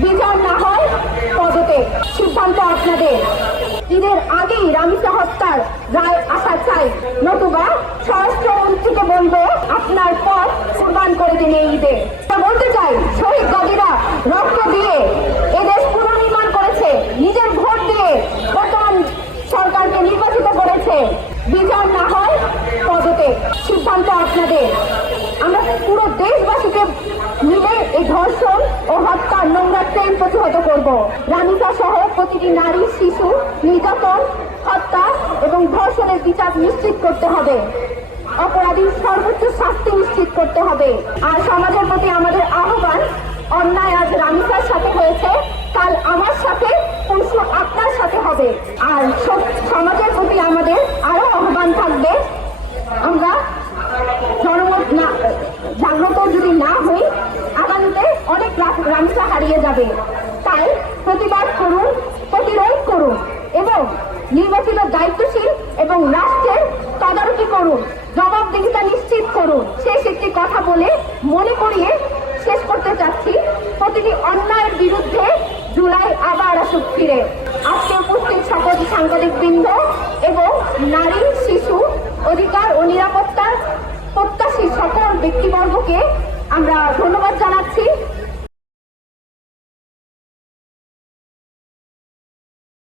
বিচার না হয় পদত্যাগ, সিদ্ধান্ত আপনাদের। ঈদের আগেই রামিসা হত্যার রায় আসা চাই, নতুবা স্বরাষ্ট্রমন্ত্রীকে বলবো আপনার পথ কুরবান করে দিন এই ঈদে। বলতে চাই, শহীদ গাজীরা রক্ত দিয়ে এদেশ পুনর্নির্মাণ করেছে, নিজের ভোট দিয়ে বর্তমান সরকারকে নির্বাচিত করেছে। বিচার না হয় পদত্যাগ, সিদ্ধান্ত আপনাদের। আমরা পুরো দেশবাসীকে মিলে এই ধর্ষণ ও হত্যার নোংরা ট্রেন প্রতিহত করব। রামিসা সহ প্রতিটি নারী, শিশু নির্যাতন, হত্যা এবং ধর্ষণের বিচার নিশ্চিত করতে হবে। অপরাধীর সর্বোচ্চ শাস্তি নিশ্চিত করতে হবে। আর সমাজের প্রতি আমাদের আহ্বান, অন্যায় আজ রামিসার সাথে হয়েছে, কাল আমার সাথে, পরশু আপনার সাথে হবে। আর সমাজের প্রতি আমাদের আরো আহ্বান থাকবে, আমরা জনমত জাগ্রত যদি না হই, আগামীতে অনেক রামিসা হারিয়ে যাবে। তাই প্রতিবাদ করুন, প্রতিরোধ করুন এবং নির্বাচিত দায়িত্বশীল এবং রাষ্ট্রের তদারকি করুন, জবাবদিহিতা নিশ্চিত করুন। শেষ একটি কথা বলে মনে করিয়ে শেষ করতে চাচ্ছি, প্রতিটি অন্যায়ের বিরুদ্ধে জুলাই আবার আসুক ফিরে। আজকে উপস্থিত সকল সাংবাদিক বৃন্দ এবং নারী, শিশু অধিকার ও নিরাপত্তার প্রত্যাশী সকল ব্যক্তিবর্গকে আমরা ধন্যবাদ জানাচ্ছি।